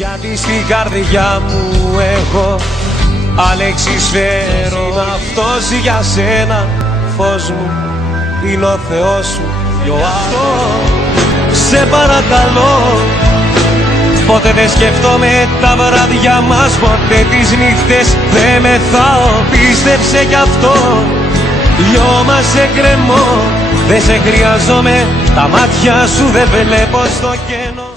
Γιατί στην καρδιά μου έχω αλεξισφαίρο. Είναι αυτός για σένα, φως μου, είναι ο Θεός σου. Γι' αυτό σε παρακαλώ, ποτέ δεν σκεφτόμαι τα βράδια μας, ποτέ τις νύχτες δεν μεθάω. Πίστεψε κι αυτό, λιώμα σε κρεμώ. Δεν σε χρειάζομαι, τα μάτια σου δεν βλέπω στο κενό.